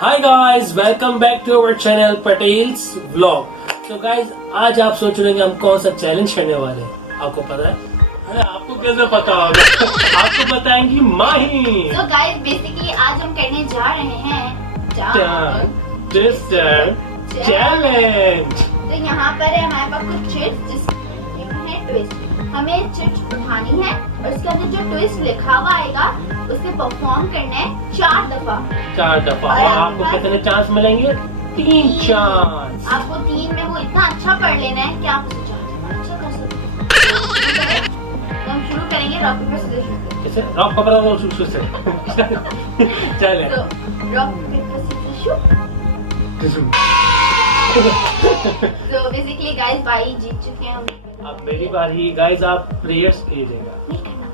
Hi guys, welcome back to our channel Patel's vlog. तो guys, आज आप सोच रहे हैं कि हम कौन सा चैलेंज करने वाले हैं। आपको पता है? अरे आपको कैसे पता होगा? आपको बताएंगी माही। तो गाइस बेसिकली आज हम करने जा रहे हैं चैलेंज। तो यहाँ पर है हमारे पास कुछ चिट्स जिसमें है ट्विस्ट। हमें चिट्स उठानी है और उसके अंदर जो ट्विस्ट लिखा हुआ आएगा उसे परफॉर्म करना है 4 दफा। 4 दफा। और आपको कितने चांस मिलेंगे? 3 चांस। आपको 3 में वो इतना अच्छा पढ़ लेना है कि आप उसे 4 दफा अच्छा कर सकते हैं। तो हम शुरू करेंगे रॉक पेपर सीजर कैसे? रॉक पकड़ा दो शुरू से। चले। तो रॉक पेपर सीजर तो बेसिकली गाइस भाई जीत चुके हैं हम। अब मेरी बारी। गाइस आप प्रेयर्स कीजिएगा। नहीं करना।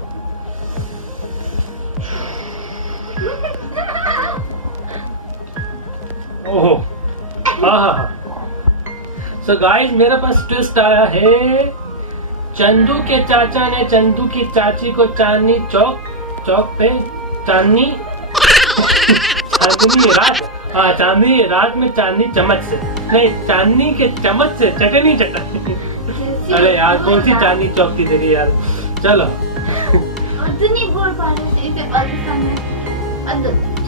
ओहो, हाँ। सो गाइस मेरे पास ट्विस्ट आया है। चंदू के चाचा ने चंदू की चाची को चांदनी चौक पे चांदनी रात में चांदनी चम्मच से नहीं, चांदनी के चम्मच से चटनी चटाई। अरे यार, कौन सी चांदनी चौक की जगह यार। चलो नहीं बोल पा रहे थे।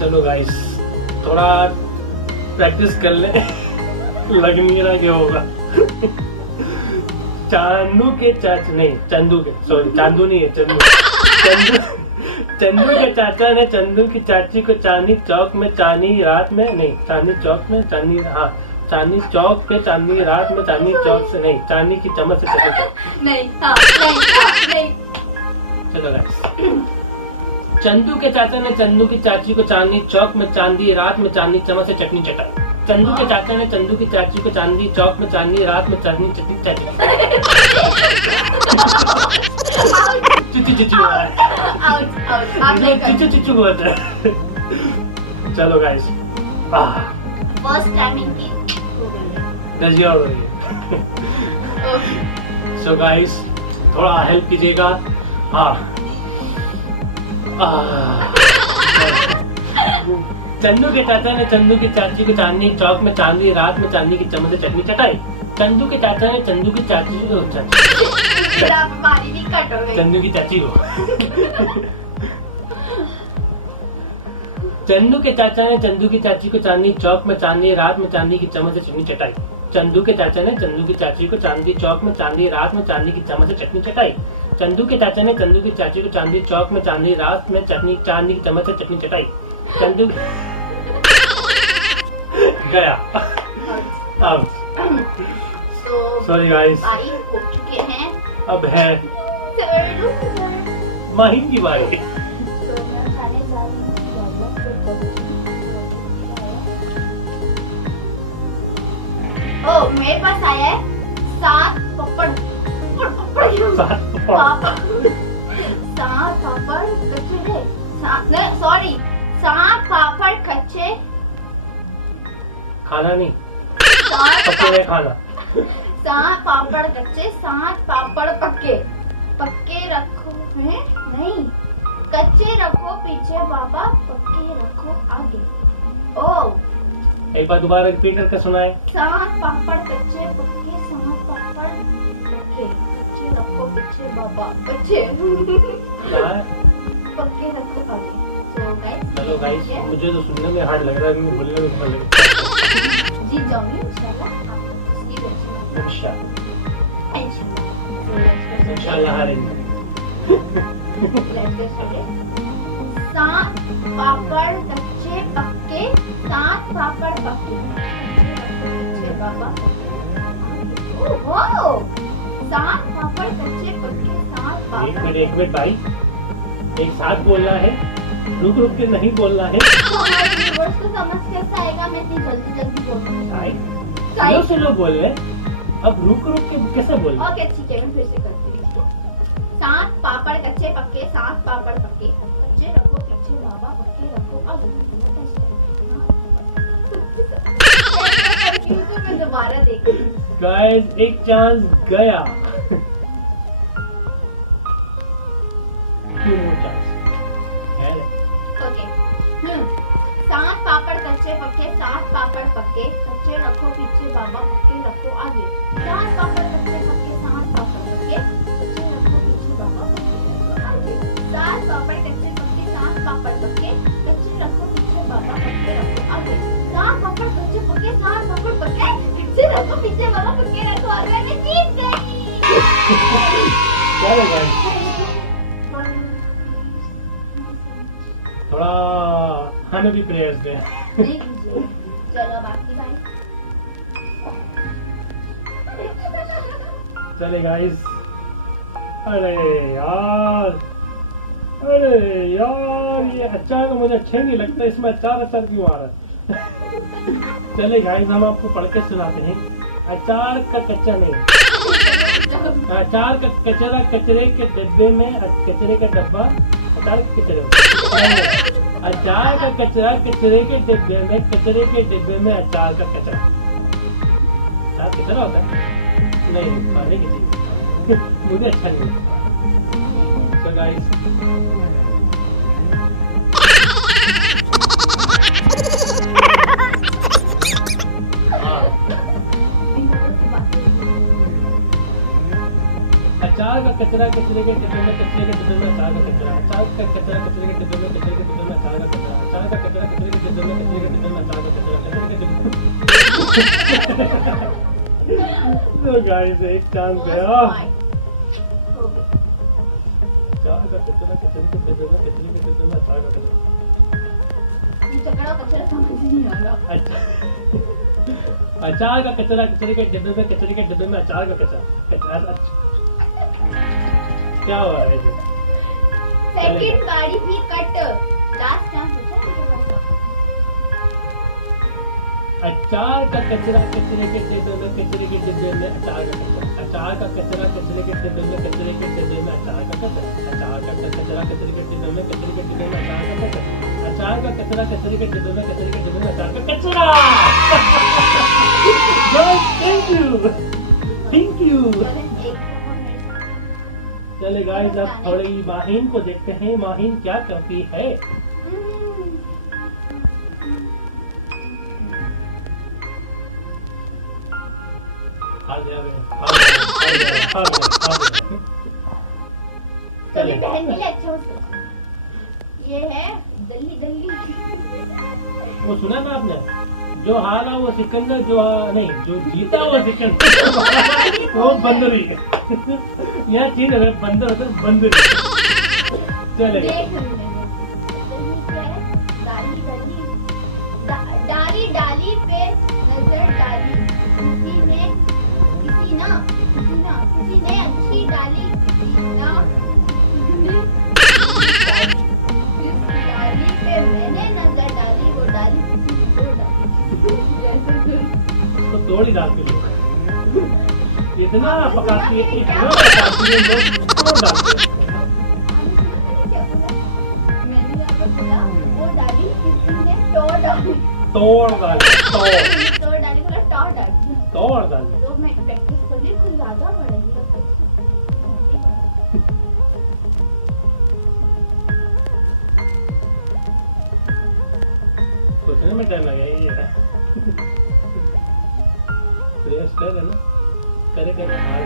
चलो गाइस, थोड़ा प्रैक्टिस कर ले। लग नहीं रहा क्या होगा। चांदू के चाचा नहीं, चंदू के, सॉरी चांदू नहीं है, चंदू के चाचा ने चंदू की चाची को चांदनी चौक में चांदनी रात में नहीं, चांदनी चौक में चांदनी, हाँ चांदनी चौक पे चांदनी रात में चांदनी चौक से नहीं, चांदनी की चम्मच से चटनी नहीं। चलो गाइस, चंदू के चाचा ने चंदू की चाची को चांदनी चौक में चांदी रात में चांदनी चम्मच से चटनी चटाई। चंदू के चाचा ने चंदू की चाची को चांदी चौक में चांदी रात में चांदनी चटनी चटाई। चिचू बोलते हैं। चलो गाइस, फर्स्ट टाइमिंग की नजर हो रही है। सो गाइस थोड़ा हेल्प कीजिएगा। चंदू के चाचा ने चंदू की चाची को चांदनी चौक में चांदी रात में चांदी की चम्मच से चटनी चटाई। चंदू के चाचा ने चंदू की चाची को चंदू की चाची को चंदू के चाचा ने चंदू की चाची को चांदनी चौक में चांदी रात में चांदी की चम्मच से चटनी चटाई। चंदू के चाचा ने चंदू की चाची को चांदी चौक में चांदी रात में चांदी की चम्मच से चटनी चटाई। चंदू के चाचा ने चंदू की चाची को चांदी चौक में चांदी रात में चांदी की चम्मच से चटनी चटाई। चंदू गया। अब सॉरी गाइस, हो चुके हैं। अब है माहिम की बारी। मेरे पास आया है 7 पापड़ कच्चे, 7 पापड़ कच्चे खाना नहीं, पक्के खाना। 7 पापड़ कच्चे, 7 पापड़ पक्के रखो हैं नहीं, कच्चे रखो पीछे बाबा, पक्के रखो आगे। ओ एक बार दोबारा रिपीट करके सुनाए। 7 पापड़ कच्चे पक्के, 7 पापड़ पक्के, कच्चे रखो पीछे बाबा, पक्के रखो आगे। चलो गाइस, मुझे तो सुनने में हार्ड लग रहा है, मुझे बोलने में समझ लग रहा है। जीत जाऊंगी इंशाल्लाह हारेंगे। 7 पापड़ कच्चे पक्के, 7 पापड़ पक्के, बाबा। ओहो, 7 पापड़ कच्चे पक्के, 7 पापड़। एक मिनट भाई, एक साथ बोलना है, रुक के नहीं बोलना है। हमारे व्यूअर्स को समझ कैसे आएगा? मैं इतनी जल्दी बोल चलो बोल रहे, अब रुक के कैसे बोल? ओके ठीक है, मैं फिर से करती हूँ। 7 पापड़ कच्चे पक्के, 7 पापड़ पक्के, कच्चे रखो पीछे बाबा, पक्के रखो आगे। मैं दोबारा देख रही हूँ। गाइस, एक चांस गया। सात पापड़ कच्चे पक्के, सात पापड़ पक्के, कच्चे रखो पीछे बाबा, पक्के रखो आगे। सात पापड़ कच्चे पक्के, सात पापड़ पक्के, कच्चे रखो पीछे बाबा, पक्के रखो आगे। सात पापड़ कच्चे पक्के, सात पापड़ पक्के, कच्चे रखो पीछे बाबा, पक्के रखो आगे। सात पापड़ कच्चे पक्के, सात पापड़ पक्के, कच्चे रखो पीछे बाबा, पक्के रखो आगे। मैं जीत गई। चलो गाइस, थोड़ा हमें भी प्रेयर्स दें। नहीं कीजिए। चलो बाकी भाई। चले गाइस। अरे यार ये अचार तो मुझे अच्छे नहीं लगता, इसमें अचार क्यों आ रहा है। चले गाइस, हम आपको पढ़ के सुनाते हैं। अचार का कच्चा नहीं, अचार का कचरा कचरे के डिब्बे में, कचरे का डब्बा अचार के कचरे, अचार का कचरा कचरे के डिब्बे में, कचरे के डिब्बे में अचार का कचरा। अचार कचरा होता है? नहीं, खाने की चीज मुझे अच्छा नहीं लगता। So guys, अचार का कचरा कचरे के डिब्बे में, कचरे के डिब्बे में अचार का कचरा, अचार का कचरा कचरे के डिब्बे में, कचरे के डिब्बे में अचार का कचरा, अचार का कचरा कचरे के डिब्बे में, कचरे के डिब्बे में अचार का कचरा, कचरे के डिब्बे। तो गाइस, एक चांस गया। अचार का कचरा कचरे के डिब्बे में, कचरे के डिब्बे में अचार का कचरा। ये चकरा कचरा समझ नहीं आ रहा। अचार का कचरा कचरे के डिब्बे में, कचरे के डिब्बे में अचार का कचरा। क्या हुआ है जी? सेकंड गाड़ी भी कट। लास्ट चांस बचा है मेरे पास। अचार का कचरा कचरे के डिब्बे में, कचरे के डिब्बे में अचार का कचरा, अचार का कचरा कचरे के डिब्बे में, कचरे के डिब्बे में अचार का कचरा, अचार का कचरा कचरे के डिब्बे में, कचरे के डिब्बे में अचार का कचरा, अचार का कचरा कचरे के डिब्बे में, कचरे के डिब्बे में अचार का कचरा। Thank you. चले गाइस, अब थोड़ी माहीन को देखते हैं, माहीन क्या करती है। चलिए बहन मिले अच्छा उसको। ये है दल्ली दल्ली। वो सुना ना आपने, जो हारा वो सिकंदर, जो नहीं, जो जीता वो सिकंदर। वो बंदरी। यहाँ चीन है, बंदर होता है, बंदरी। चले डाली डाली पे नजर डाली, किसी ने अच्छी डाली, डाली पे मैंने नजर डाली, वो डाली तो तोड़ी डालती है, इतना पकाती है, इतना पकाती है, लोग तोड़ डालते हैं। मैंने यहाँ पे बोला वो डाली, किसी ने तोड़ डाली, तोड़ डाली, तोड़ डाली, बोला तोड़ डाली, तोड़ डाली। तो मैं प्रैक्टिस कर रही, कुछ ज्यादा पड़ेगी। सोचने में टाइम लगा ये है। प्रयास कर ना, करे करे हार।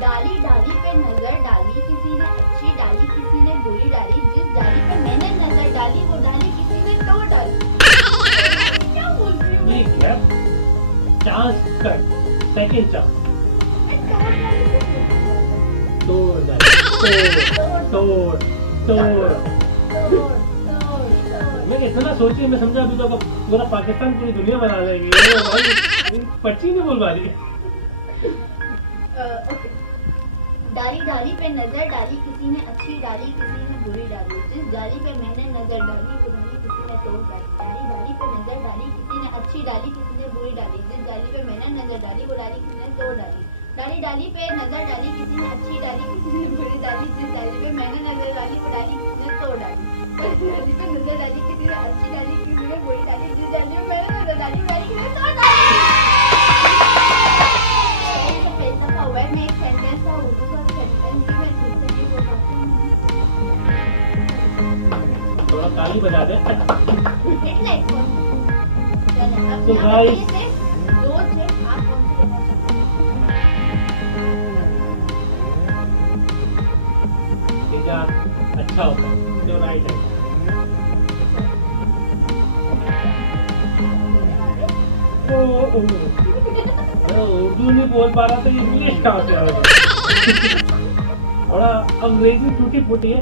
डाली डाली पे नजर डाली, किसी ने अच्छी डाली, किसी ने बुरी डाली, जिस डाली पे मैंने नजर डाली, वो डाली किसी ने तोड़ डाली। क्या बोल रही हूँ? ठीक है, चांस कर, सेकंड चांस। तोड़ डाली, तोड़ तोड़। मैं इतना सोची, मैं समझा अभी तो पूरा पाकिस्तान पूरी दुनिया बना देगी भाई, पर्ची नहीं बोल पा रही। डाली डाली पे नजर डाली, किसी ने अच्छी डाली, किसी ने बुरी डाली, जिस डाली पे मैंने नजर डाली, वो डाली किसी ने तोड़ डाली। डाली डाली पे नजर डाली, किसी ने अच्छी डाली, किसी ने बुरी डाली, जिस डाली पे मैंने नजर डाली, वो डाली किसी ने तोड़ डाली। डाली डाली पे नजर डाली, किसी ने अच्छी डाली, किसी ने बुरी डाली, जिस डाली पे मैंने नजर डाली, वो डाली किसी ने तोड़ डाली। डाली पे नजर डाली, किसी ने अच्छी डाली, किसी ने बुरी डाली, जिस डाली पे मैंने नजर डाली, वो डाली किसी ने तोड़ डाली। मैं एक सेंटेंस था, उर्दू का सेंटेंस भी मैं ठीक से नहीं बोल पाती हूँ। ताली बजा दे। It's like one. चलो, अब So यहाँ guys- पे से 2 6 आप कौन सी देना चाहते हैं? ठीक है, अच्छा होता है जो राइट है। उर्दू नहीं बोल पा रहा तो इंग्लिश कहाँ से आ रहा? थोड़ा अंग्रेजी टूटी फूटी है,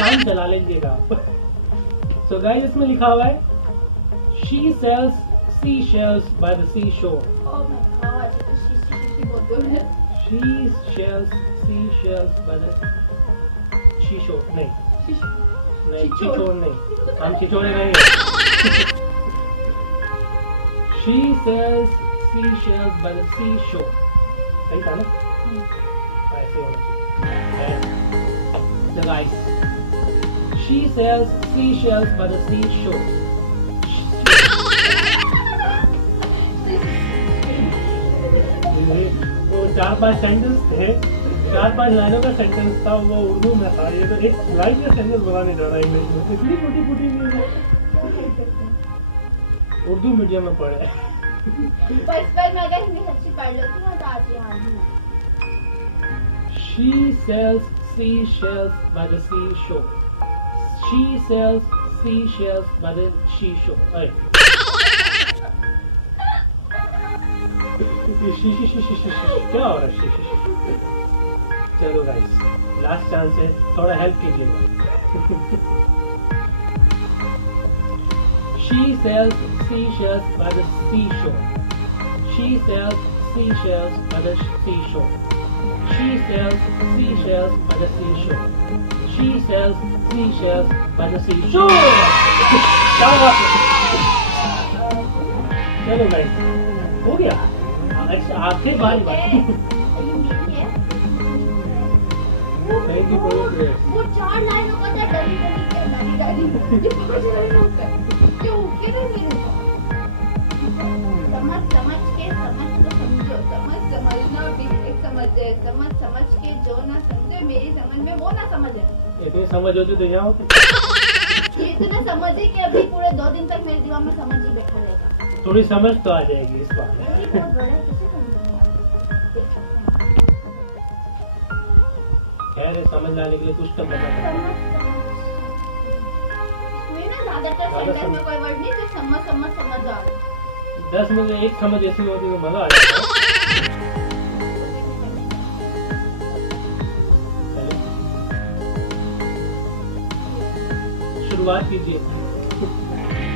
काम चला लीजिएगा आप। सो गाइस इसमें लिखा हुआ है she sells seashells by the seashore. Oh my God, ये तो शीशी बोलते हैं। She sells seashells by the seashore. नहीं नहीं, छिछोर नहीं, हम छिछोरे नहीं हैं। She sells seashells by the seashore. सही था ना? ऐसे होना चाहिए। The guys. She sells seashells by the seashore. वो 4-5 सेंटेंस थे, 4-5 लाइनों का सेंटेंस था, वो उर्दू में था। ये तो एक लाइन का सेंटेंस बनाने जा रहा है इंग्लिश में। इतनी छोटी छोटी न्यूज़ है। उर्दू मीडियम में पढ़े। बचपन में अगर इंग्लिश अच्छी पढ़ लेती हूँ तो आज यहाँ हूँ। She sells seashells by the seashore. She sells seashells by the seashore. अरे क्या हो रहा है? चलो गाइस, लास्ट चांस है, थोड़ा हेल्प कीजिएगा। She sells seashells by the seashore. She sells seashells by the seashore. She sells seashells by the seashore. She sells seashells by the seashore. क्या बात है? चलो गाइस, हो गया। आखिर बारी बारी। Thank you for your prayers. वो 4 लाइनों का था, डली डली के डली डली ये 5 लाइनों का क्यों क्यों नहीं मेरे को समझ समझ के समझ को समझो, समझ समझना भी एक समझ है, समझ समझ के जो ना समझे मेरी समझ में वो ना समझे। इतनी समझ होती तो यहाँ होती। ये इतना समझ है कि अभी पूरे 2 दिन तक मेरे दिमाग में समझ ही बैठा रहेगा। थोड़ी समझ तो आ जाएगी इस बार। ये बहुत बड़ा है, किसे समझाऊंगा? देख सकते हैं। खैर समझ लाने के लिए कुछ तो पता है। मैं ना ज्यादातर सेंटेंस में कोई वर्ड नहीं, जो समझ जाओ। 10 में से एक समझ ऐसी होती तो मजा आ जाता है। शुरुआत कीजिए।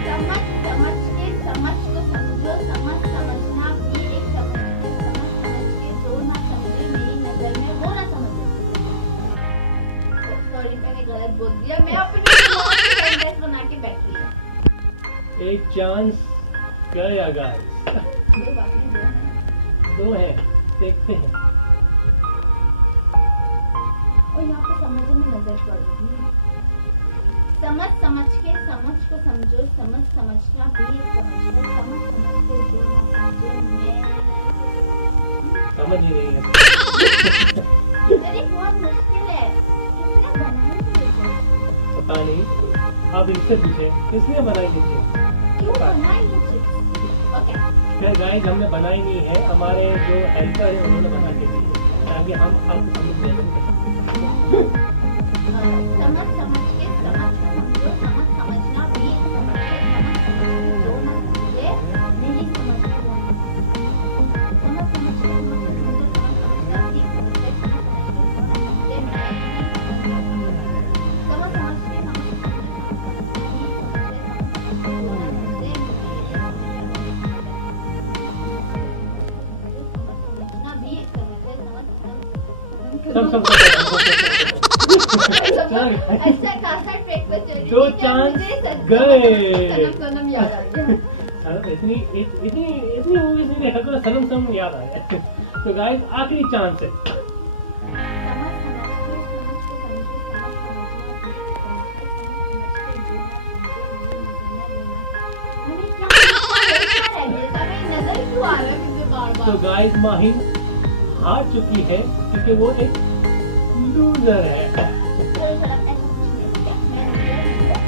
समझ समझ के समझ को समझो, समझ समझना भी एक समझ के समझ के जो ना समझे मेरी नजर में वो ना समझे। सॉरी मैंने गलत बोल दिया, मैं अपनी सेंटेंस बना के बैठ रही हूँ। एक चांस गया गाइस। कोई बात नहीं, 2 है, देखते हैं। और यहाँ पे समझने में नजर पड़ रही है। समझ समझ के समझ को समझो, समझ समझना भी एक समझ है, समझ समझ के जो ना समझे मैं समझ ही नहीं है। अरे बहुत मुश्किल है, किसने बनाई है ये? पता नहीं, आप इनसे पूछे किसने बनाई ये चीज? क्यों बनाई ये चीज? ओके खैर गाइस, हमने बनाई नहीं है, हमारे जो हेल्पर है उन्होंने बना के दी है, ताकि हम आपको समझ दे सकें। समझ समझ के समझ को समझो, समझ समझना भी एक समझ है, समझ समझ के जो ना समझे मेरी समझ में वो ना समझ समझ के समझ को समझो, समझ समझना भी एक समझ है, समझ समझ के जो ना समझे मैं समझ समझ के समझ को समझो, समझना भी एक समझ है, समझ अच्छा खासा ट्रैक पे चली। 2 चांस गए। सनम याद आ गया। इतनी मूवीज नहीं देखा तो सनम याद आ गया। तो गाइस आखिरी चांस है। तो गाइस माहिन हार चुकी है क्योंकि वो एक लूजर है।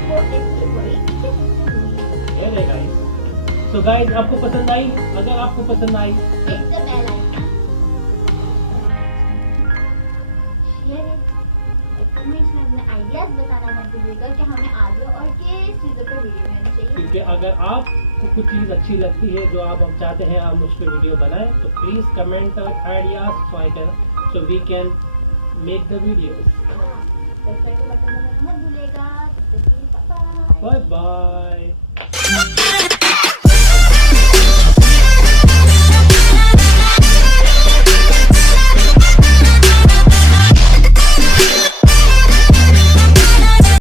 वो एक तो गाइस आपको पसंद आई? अगर आपको पसंद आई hit the bell icon, share it, comments में अपने आइडियाज बताना मत भूलिएगा कि हमें आगे और किस चीज़ों पर वीडियो बनानी चाहिए। क्योंकि अगर आपको कुछ चीज़ अच्छी लगती है जो आप हम चाहते हैं हम उस पर वीडियो बनाएं, तो please comment ideas so we can make the videos. Subscribe button दबाना मत भूलिएगा। Bye bye.